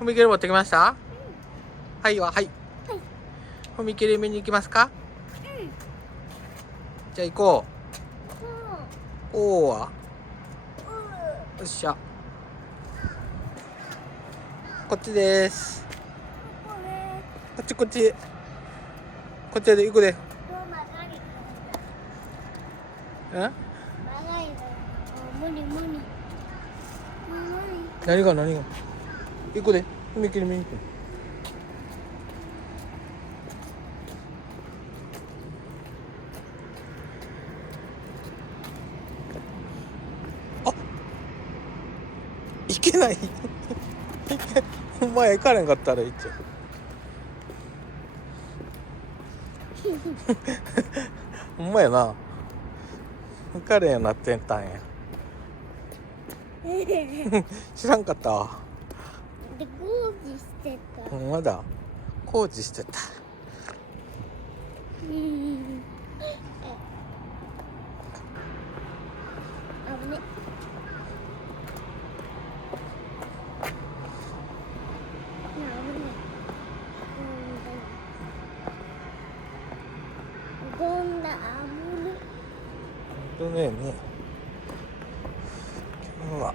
踏切持ってきました？はいは、はい。踏切見に行きますか？じゃあ行こう。おーは？よっしゃ。こっちです。こっちこっち。こっちで行くで。何が行くで。踏切見に行く。あ、行けない。お前行かれんかったらいいっちゃ。ほんまやな。行かれんようになってんたんや。知らんかったわ。で、工事してた。ほんまだ。工事してた。危ね。ゴンダ危ね。本当だよね。今日は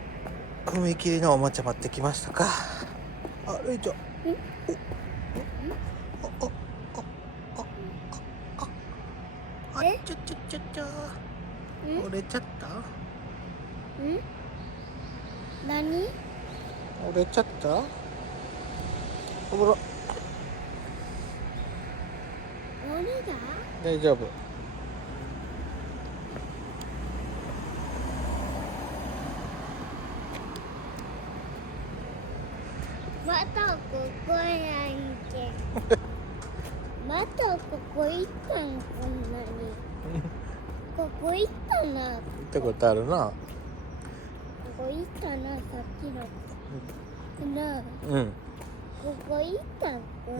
踏切のおもちゃ持ってきましたか。あ、レイちゃん。あ、ちょ。折れちゃった？何？折れちゃった？ほら。何だ？大丈夫。またここやんけ。またここ行ったん、こんなに。ここ行ったな。行ったことあるな。ここ行ったな、さっきの。なあ。うん。ここ行ったん、こん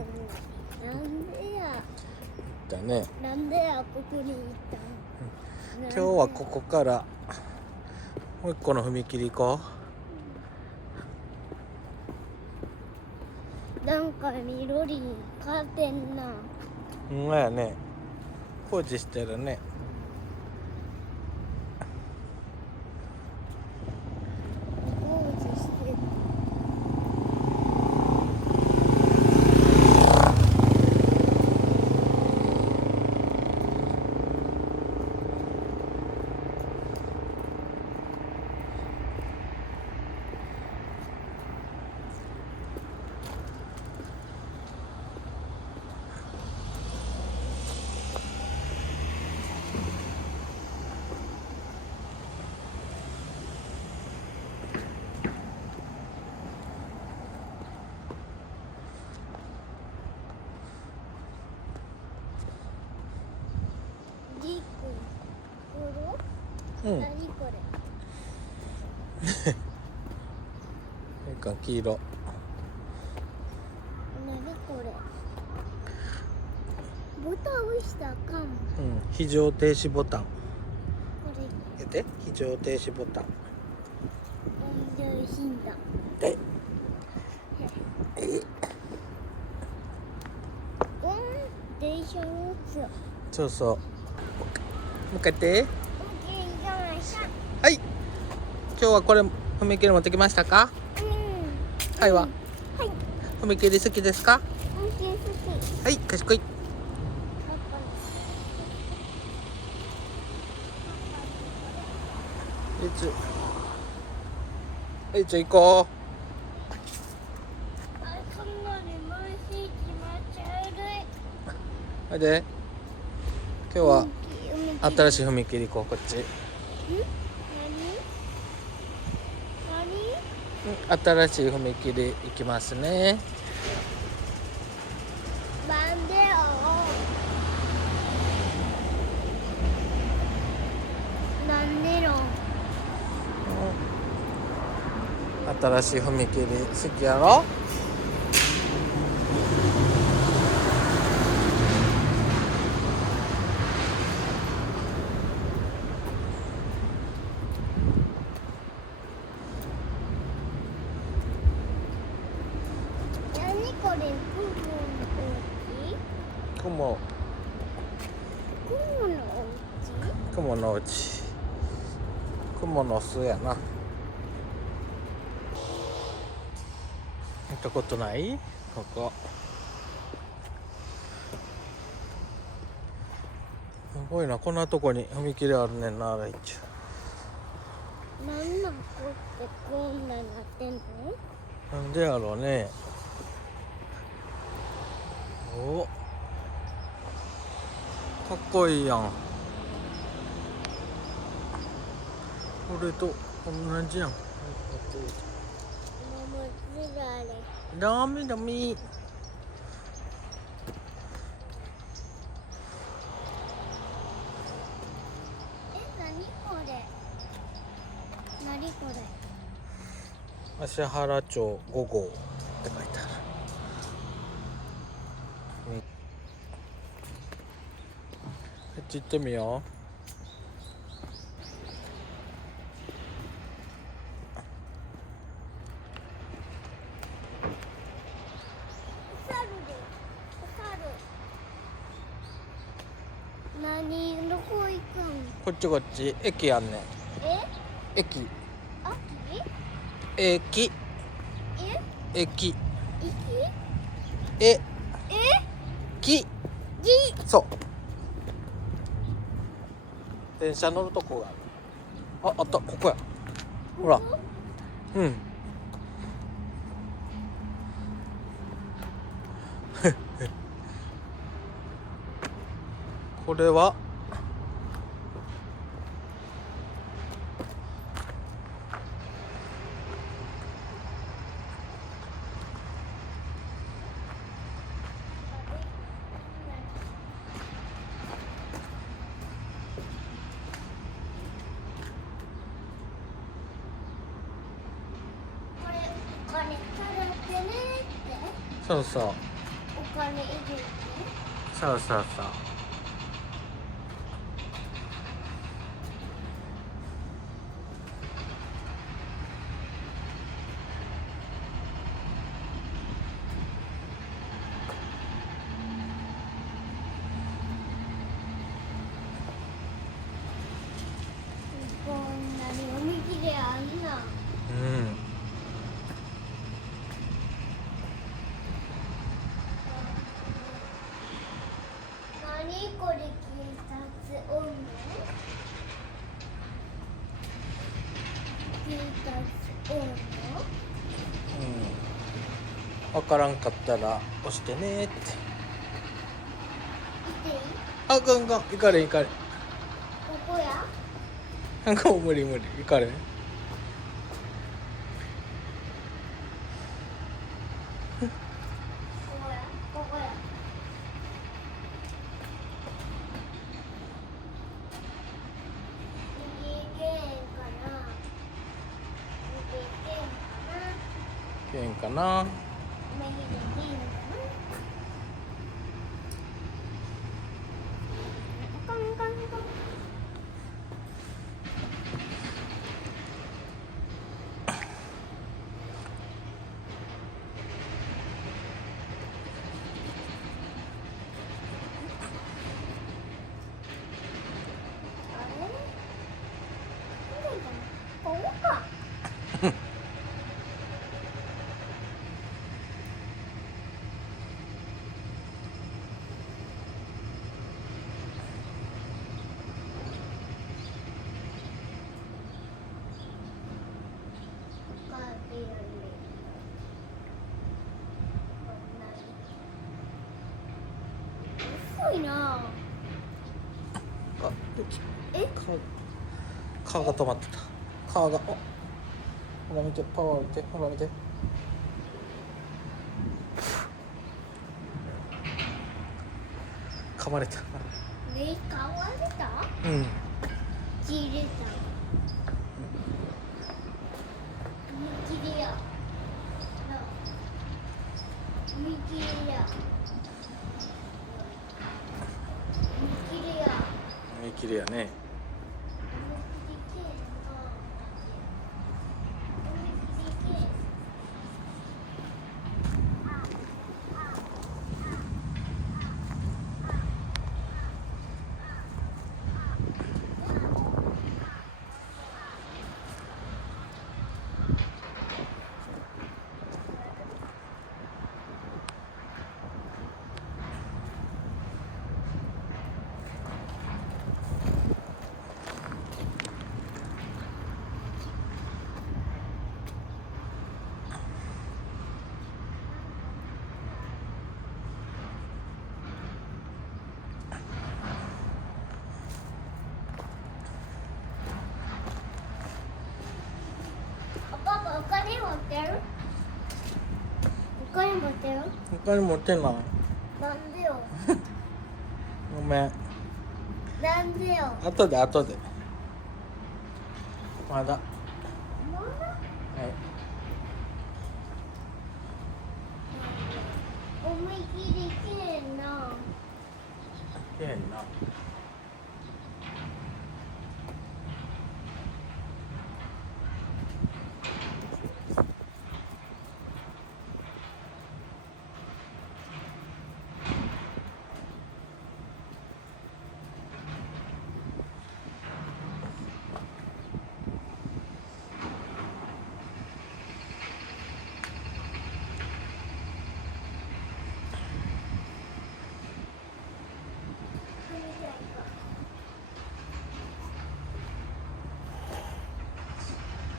な。なんでや。だね。なんでや、ここに行ったん。今日はここからもう一個の踏切行こう。なんか緑に変わってんな。ほんまやね。工事してるね。工事してる。うん。何これ？黄色。何これ？ボタン押したらあかん。うん。非常停止ボタン。これ。やって非常停止ボタン。死んだ。電車のやつ。そうそう。向かって。はい。今日はこれ踏切持ってきましたか？はいは。踏切好きですか？はい、賢い。レイチ行こう。はいで。今日は新しい踏切行こう。こっち。新しい踏切行きますね。なんでよ。なんでよ。新しい踏切好きやろ？これ雲雲のお家？雲のうち雲の巣やな。見たことない？ここすごいな、こんなとこに踏切あるねんな。あら一応なんなんこってこんなになってんの？なんでやろうね。お、かっこいいやん。これと同じやん。もつられ。ダメダメ。何これ？何これ？芦原町5号って書いてある。こっち行ってみよ何どこ行くん？う。こっちこっち駅やんねん。駅秋？駅駅えきそう。電車乗るとこがある。あったここや。ほら。うんこれはこれお金払ってねって。そうそうお金入れて。そうそうそう。こんなにおみきれあんな。うん何これ警察おんの？警察おんの？分からんかったら押してねって。いていい？あかんかん行かれ行かれ。ここや？なんかもう無理無理行かれ。ここや？ここや？右行けんかな？右行けんかな？けんかな。右できんかな？カンカンカン。あれ？ここか。遅いな。あえ？川が止まってた。川がほら見てパワー見てほら見て。噛まれた。目変われた？うん切れた。見切れや。見切れや。見切れや。見切れやね。他に持ってる？他に持ってんの？なんでよ。ごめん。なんでよ。後で後で。まだ。はい。思い切りきれんな。きれいな。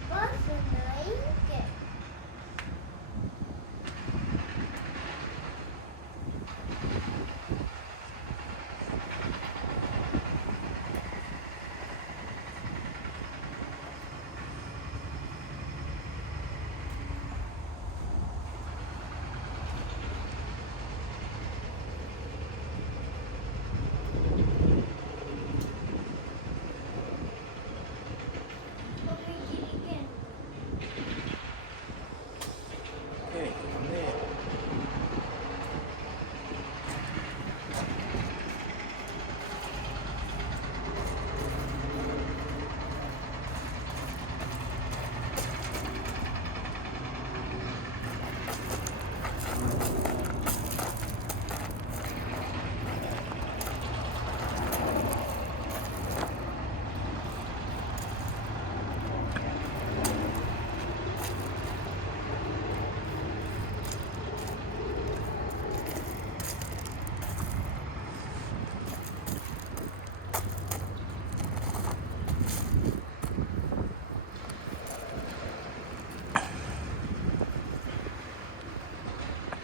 バスないんけ。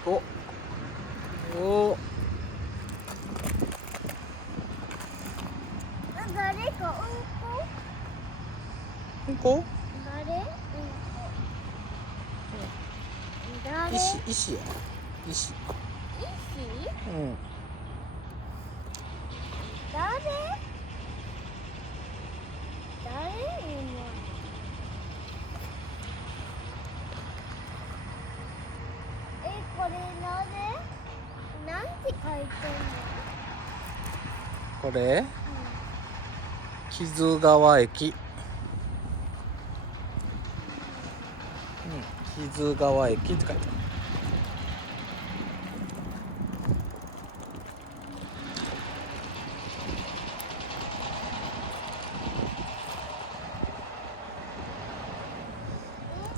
お。誰かうんこ？誰？誰？石や。石。石？うん。誰？今。これなんて書いてんの？これ？木津川駅。木津川駅って書いてある。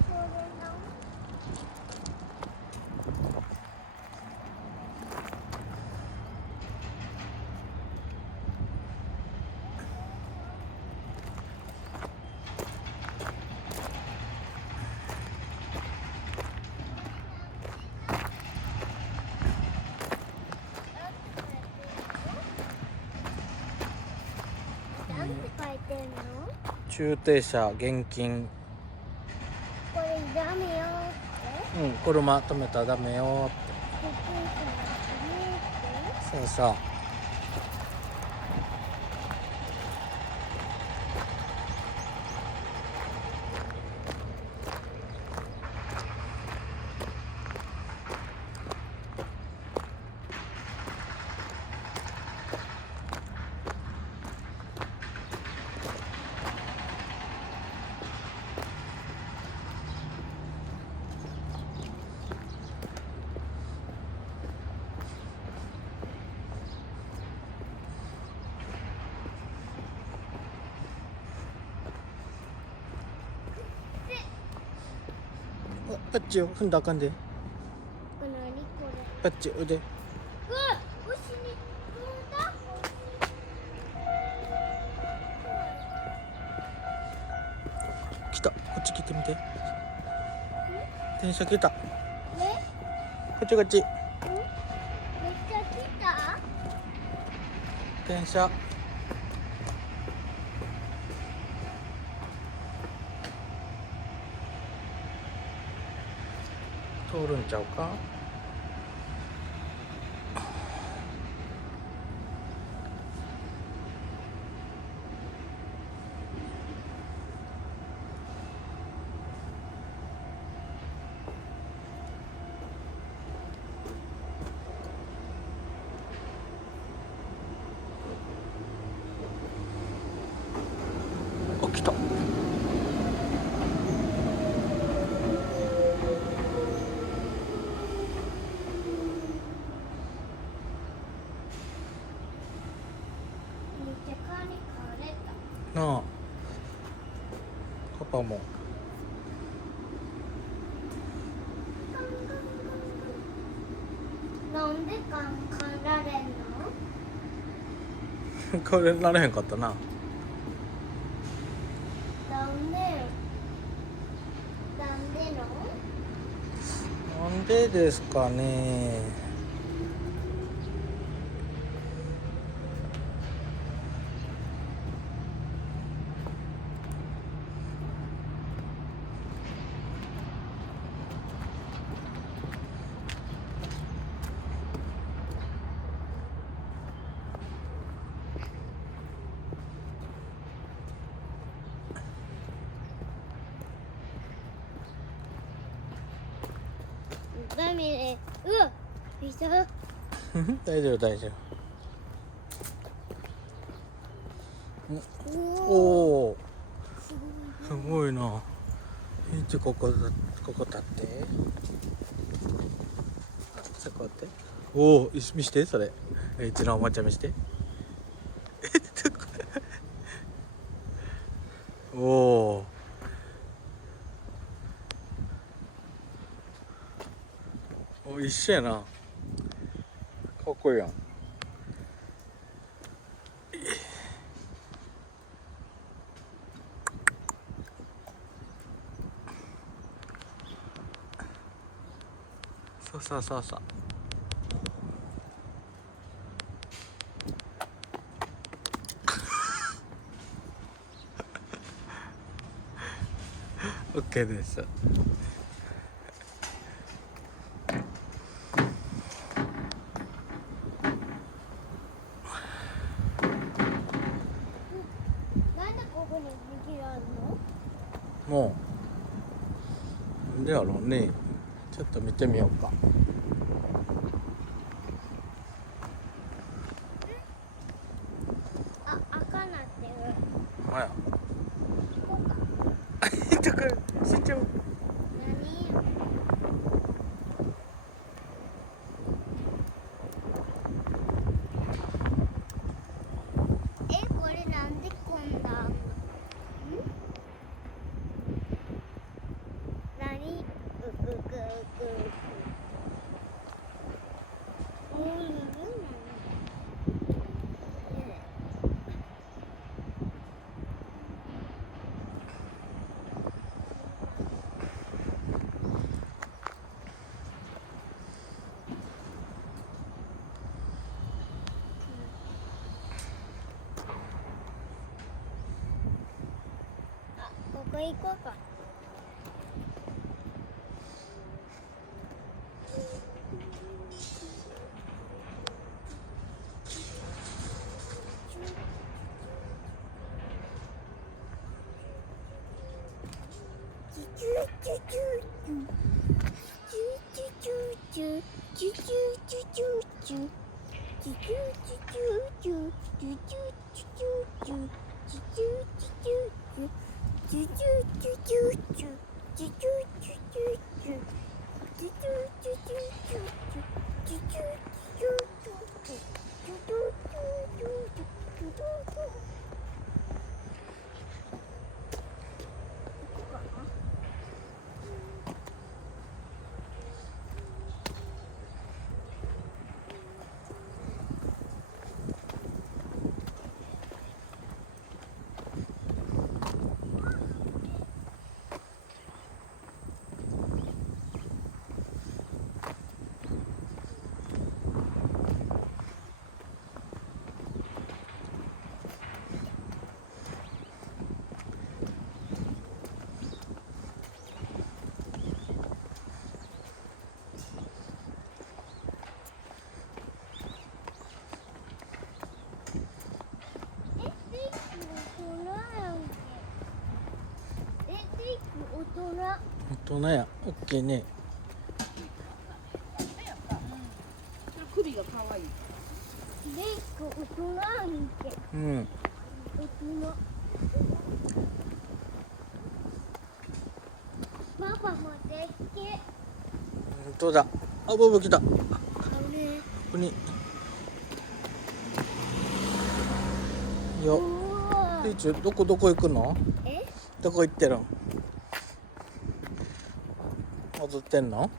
これなん？なんて書いてんの？駐停車厳禁。これダメよって。うん、車止めたらダメよって。そうそう。パッチを踏んだらあかんで。何こパれ？ッチ腕。牛に踏んだ？来た。こっち来てみて。電車来た。こっちこっち。めっちゃ来た？電車。通るんちゃうか。もなんでかんられんの？これなれへんかったな。なんでの？なんでですかね。ダメで、うわ、びしょ。大丈夫大丈夫。おお、すごいな。ここ立って。そこって。おお、見してそれ。うちのおもちゃ見して。おお。お、一緒やな。かっこいいやん。そうそうそうそう。オッケーです。なんでここに握るあるの？もうなんでやろうね。ちょっと見てみようか。あ、赤なってる。ほんまや。こうか。だから身長。何？これなんでこんなあんの？何？うくくく。ここ行こうか。大人や。オッケーね。首が可愛い。レイク大人なんて。うん。大人。パパもでっけ。本当だ。あ、ボブ来た。こあれ。こに。よ。うわ。どこ行くの？どこ行ってるん？踊ってんの？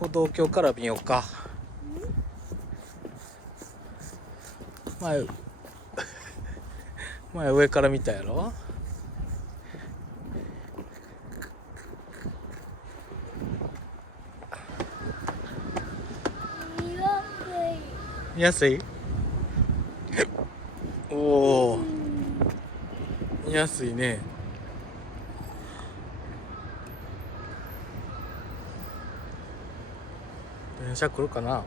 歩道橋から見ようか。前上から見たやろ。見やすい。おお、見やすいね。電車来るかな。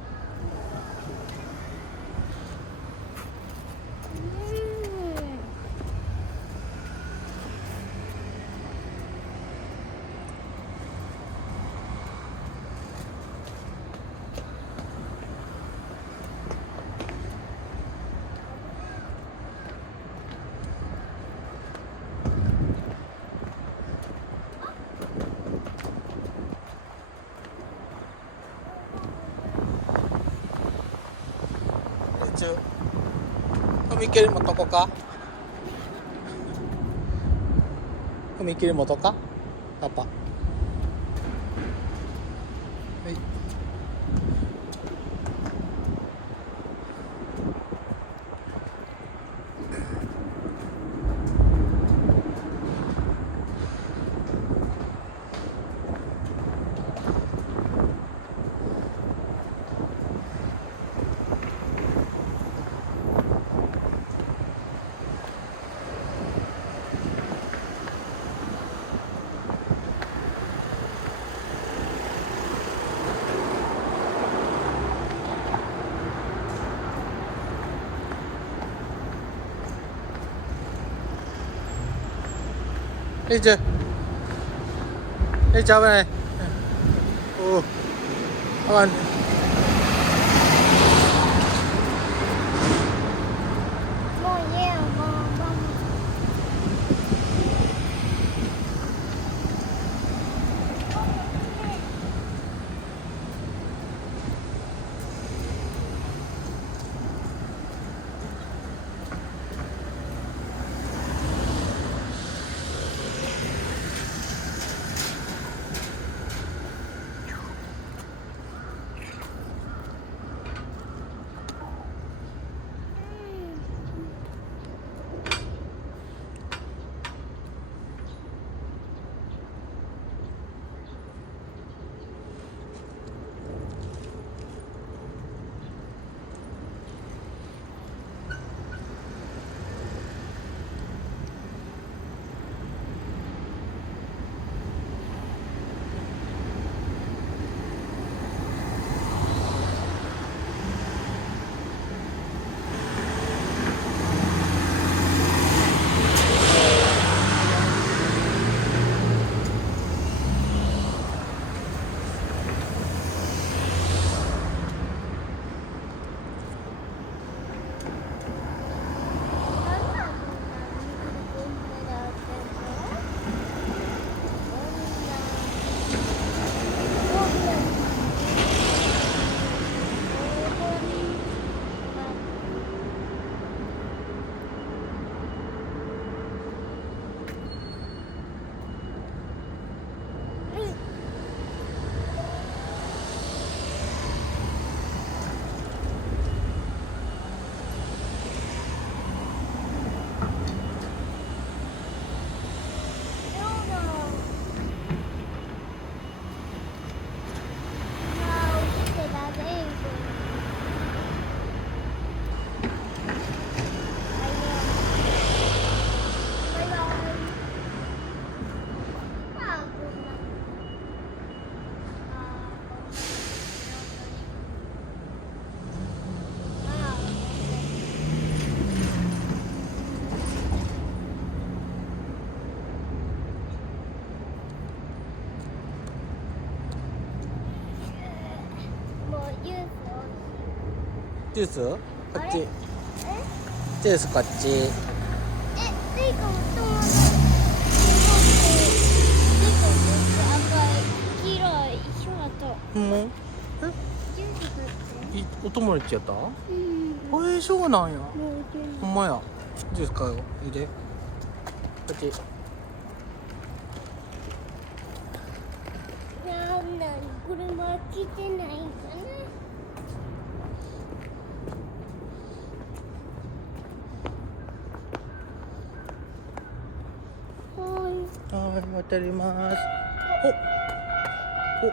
踏切もとこか。踏切もとかパパ。はい。レイちゃん、レイちゃん危ない。おお、あかんね。もう家やもうジュースこっち。えジュースこっち。レイカも友達赤い黄色いショートほんま？ジュース買ってお友達やった？うんそうなんや。もうほんまや。ジュース買おう。いで。こっち。なんだ、車来てないかな。はい、渡ります。お、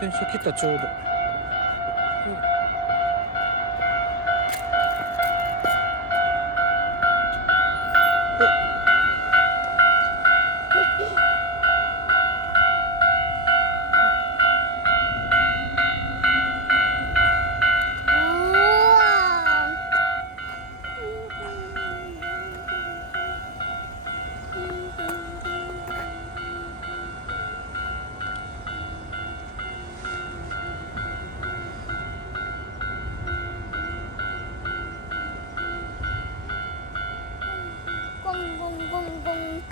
電車来たちょうど。ゴンゴンゴンゴン。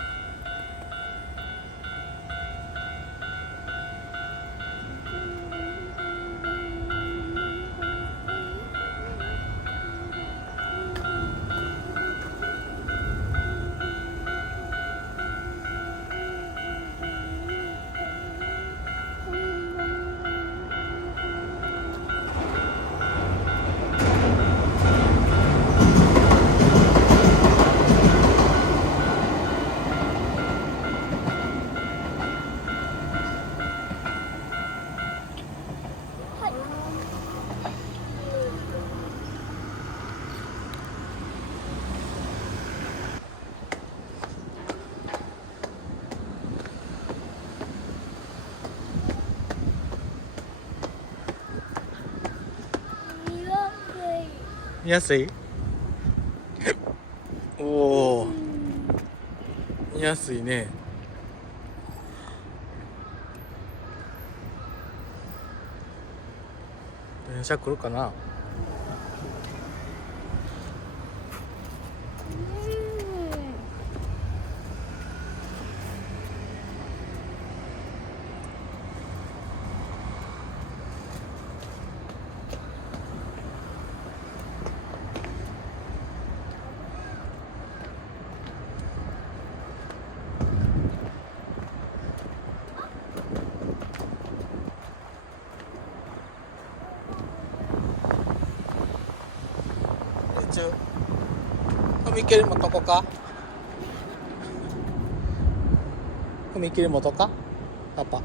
安い。おお、安いね。電車来るかな。踏切持っとこか。踏切持っとかパパ。はい。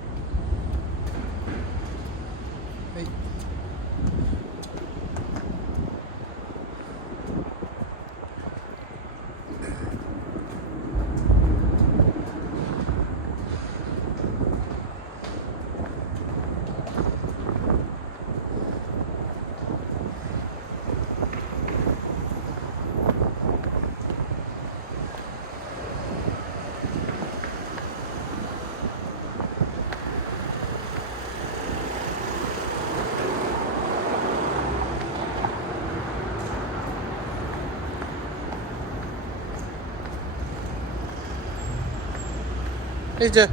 レイちゃん、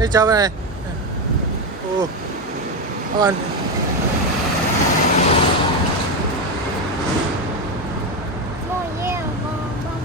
レイちゃん危ない。おお、あかんね。もう家や、もうママ。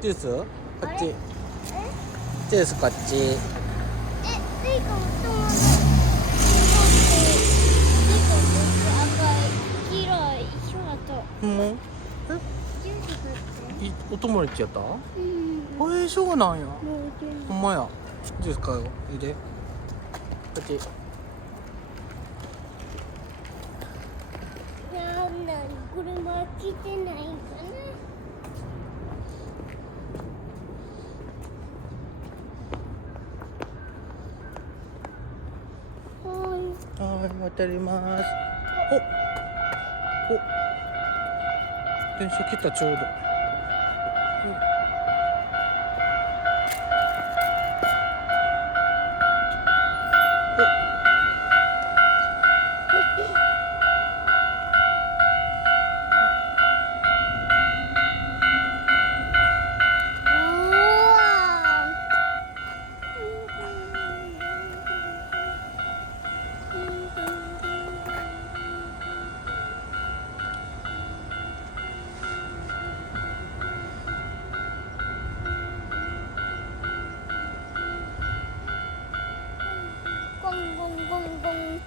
ジュースこっち。えジュースこっち。レイカもトマト赤い黄色いショートうん。ジュース買ってお友達やった？うんそうなんや。もう全部ほんまや。ジュース買おう。いいで。こっち。なんなん車来てないかな。はい、渡ります。お、電車来たちょうど。ゴンゴンゴンゴン。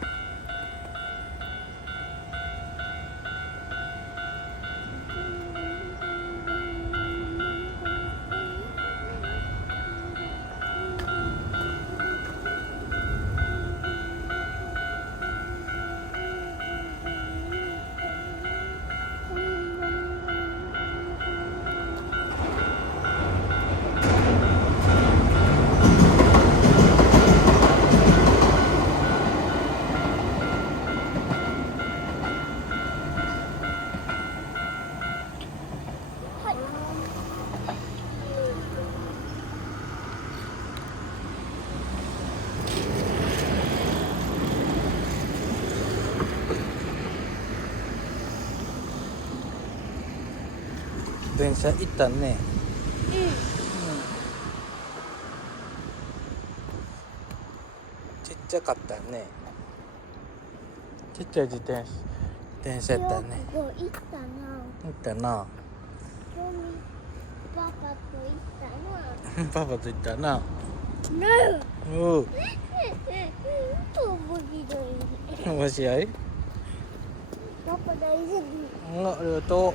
電車行ったね。ちっちゃかったね。ちっちゃい電車やったね。ここ行ったな。行ったな。今日パパと行ったな。パパと行ったな。ねおう。面白い。面白い。パパ大丈夫。ありがとう。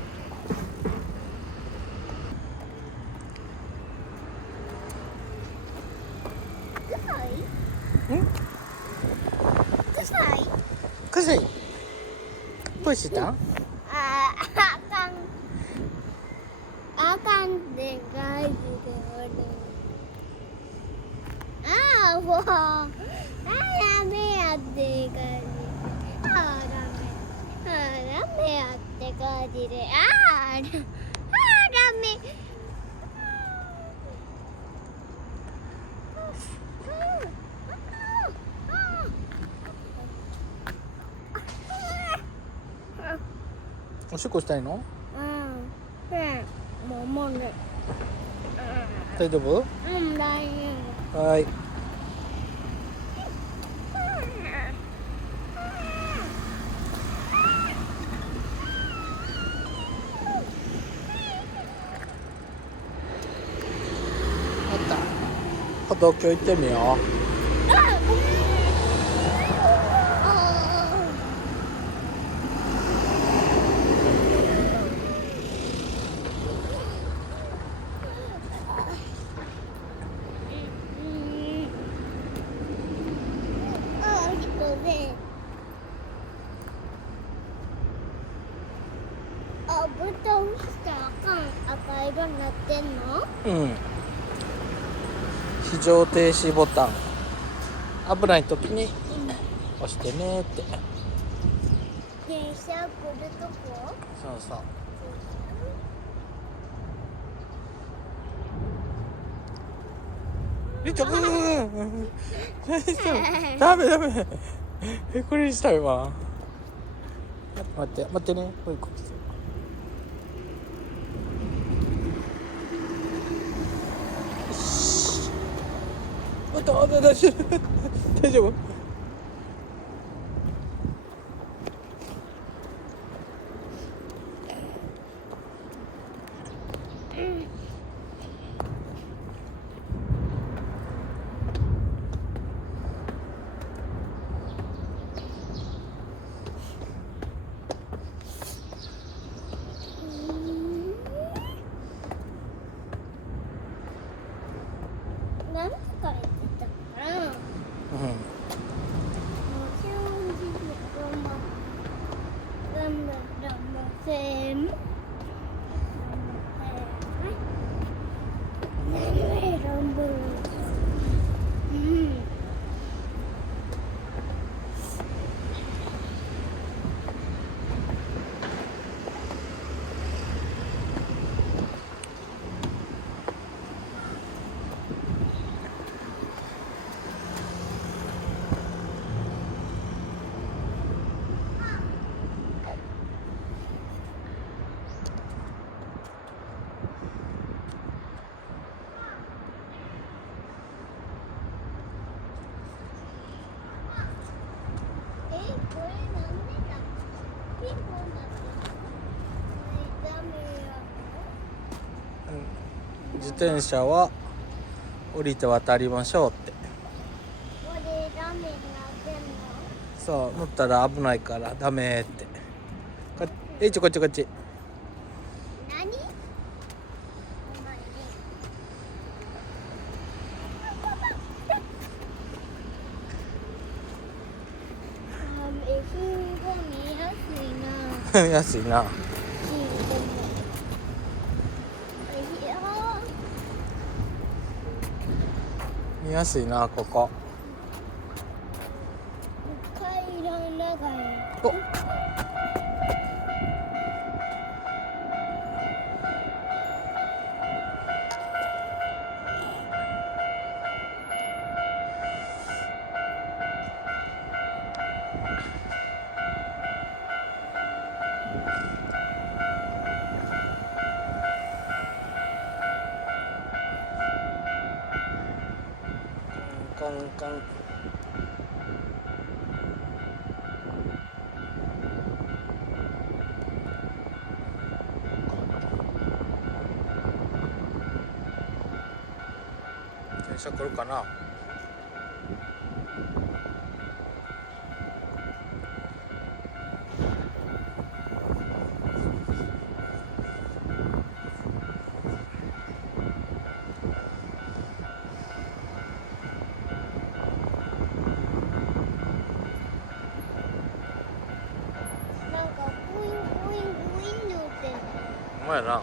臭い。どうしたん？あかん。あかんって書いておる。もう。ダメやって感じ。ダメやって感じで。ダメ。おしっこしたいの？もうね。大丈夫？大丈夫。はい。歩道橋行ってみよう。ボタン押したらあかん。赤色になってんの？うん。非常停止ボタン。危ない時に押してねって。電車来るとこ？そうそう。ダメダメ。びっくりした今。待ってね。これこっち。大丈夫？転車は降りて渡りましょうって。これダメになってんの？そう乗ったら危ないからダメって。こっちこっちこっち。何？ほんまに。信号見やすいな。安いな。見やすいなここ。階段長い。おカンカン。電車来るかな。なんかブインブインブイン言うてんの。ほんまやな。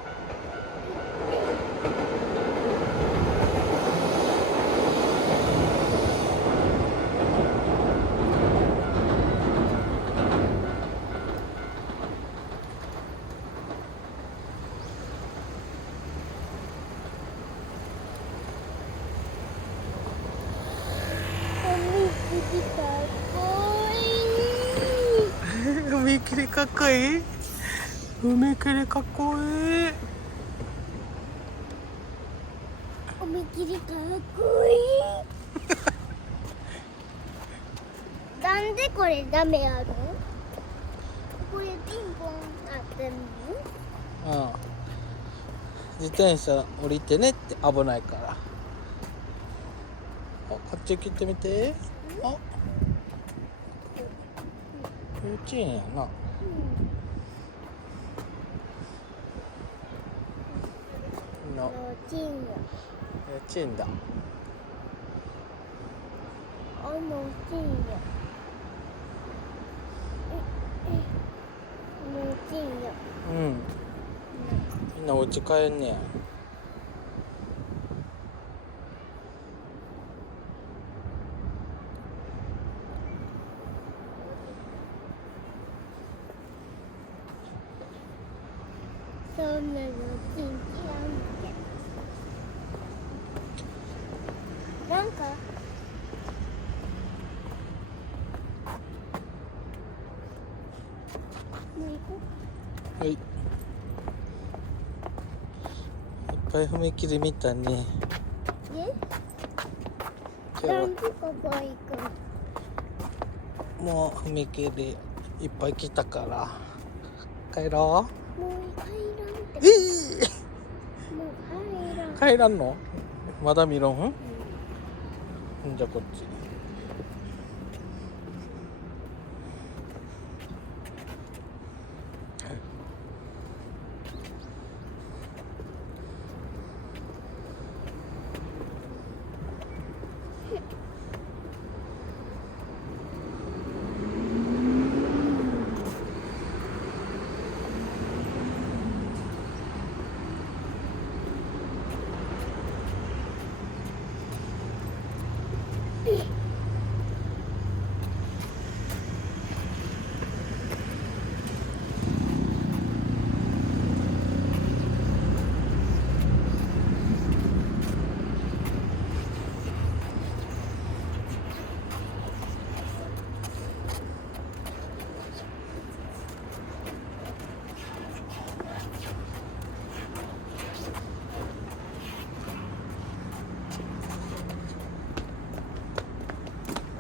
踏切かっこいい。踏切かっこいい。踏切かっこいい。なんでこれダメやろ？これピンポンなってんの？うん。自転車降りてねって危ないから。あ、こっち来てみて。あ、幼稚園やな。の幼稚園や。幼稚園だ。あの幼稚園や。幼稚園や。うん。みんなお家帰んねや。そんなの信じらんけん。なんかもう行こはい。いっぱい踏切見たね。う。え？今日はなんでここ行くの？もう踏切いっぱい来たから帰ろもう帰らんって。う。もう帰らん。帰らんの？まだ見ろん？じゃあこっち。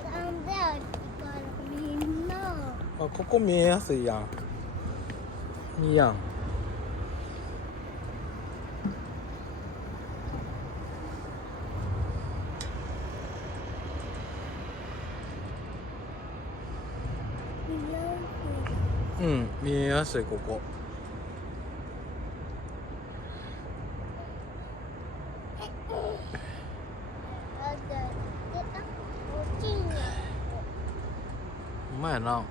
なんであっちからみんな。あ、ここ見えやすいやん。いいやん。うん見えやすいここ。うまいな。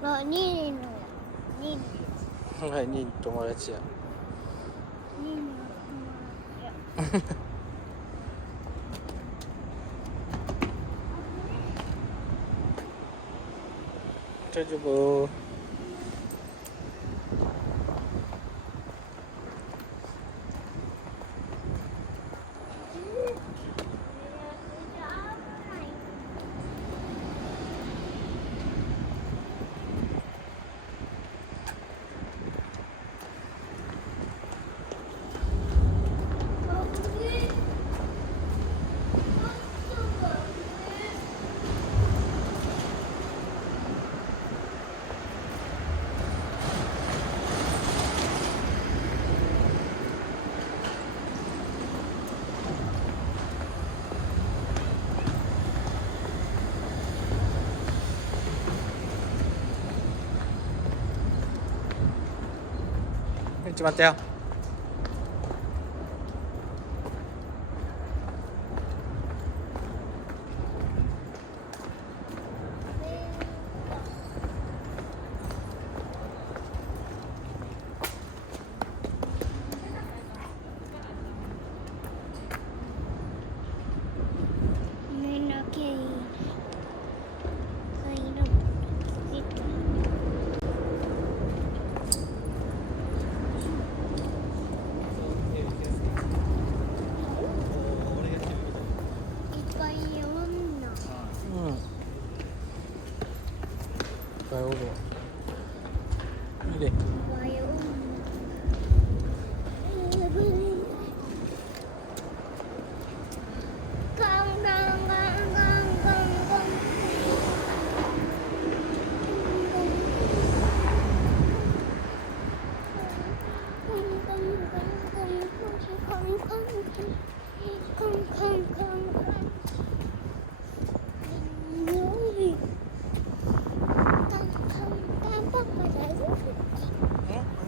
あ、ニーのや。ニーの。はい、に友達や。ニーの友達や。大丈夫。ちまったよ。みんなケイ。おるわ。見れ。あ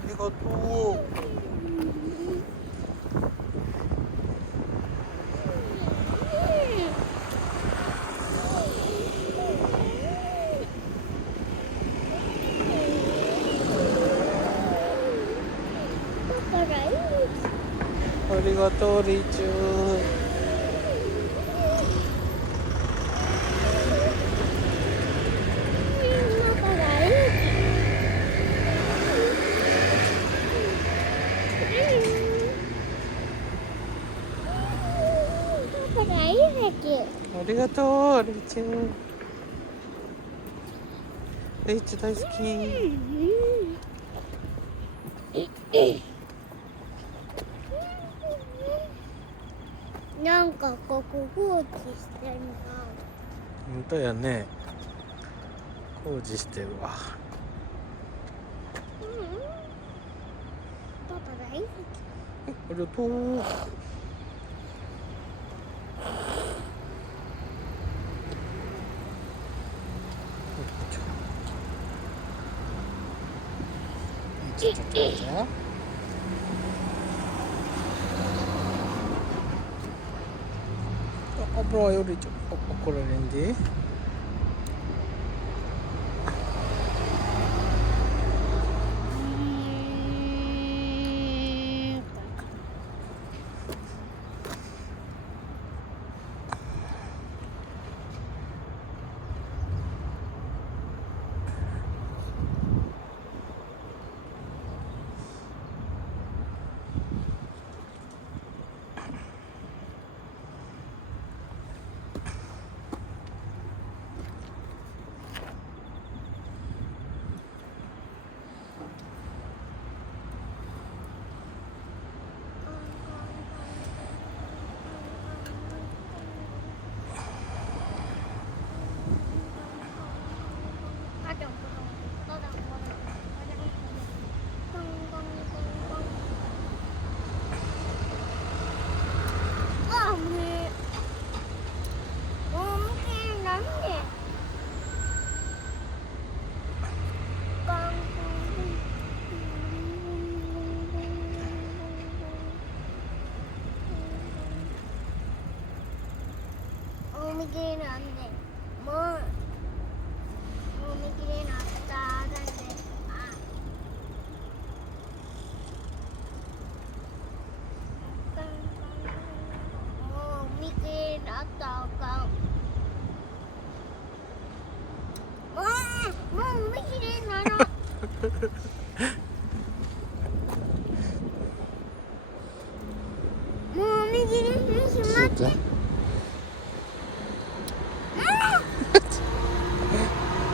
りがとう。ありがとう、リーチュー。ありがとう、リーチュー。リーチ大好き。なんかここ放置してるな。本当やね。工事してるわ。パパ大好き。ありがとう。ちょっと待って。Bro, ayo dito. Ako rin hindi. 切れなんでもう見切れなったなんでもう見切れなったらあかんもう見切れなのもう見切れてしまって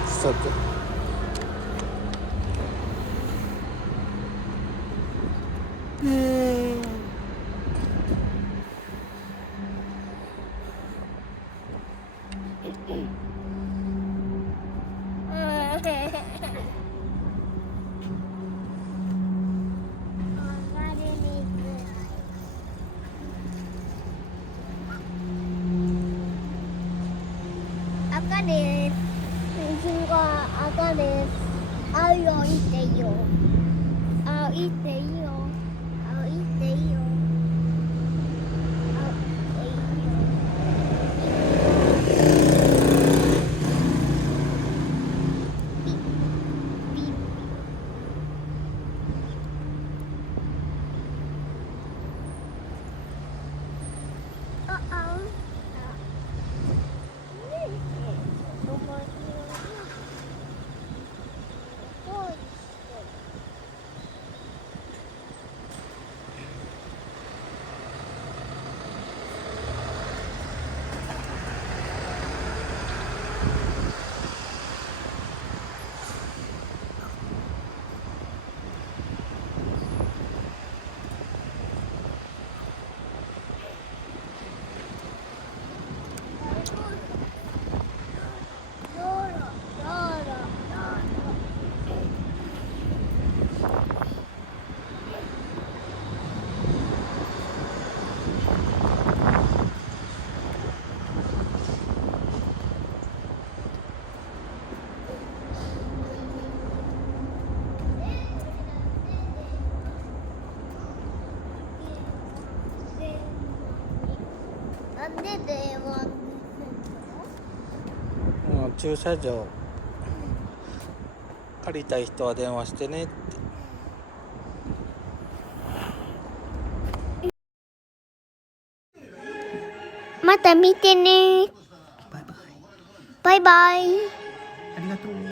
スタート。赤です。信号赤です。青いっていいよ。青いっていいよ。青いっていいよ。青いっていいよ。ピッピッ。ああ。なんで電話駐車場借りたい人は電話してねって。また見てね。バイバイ。バイバイ。ありがとう。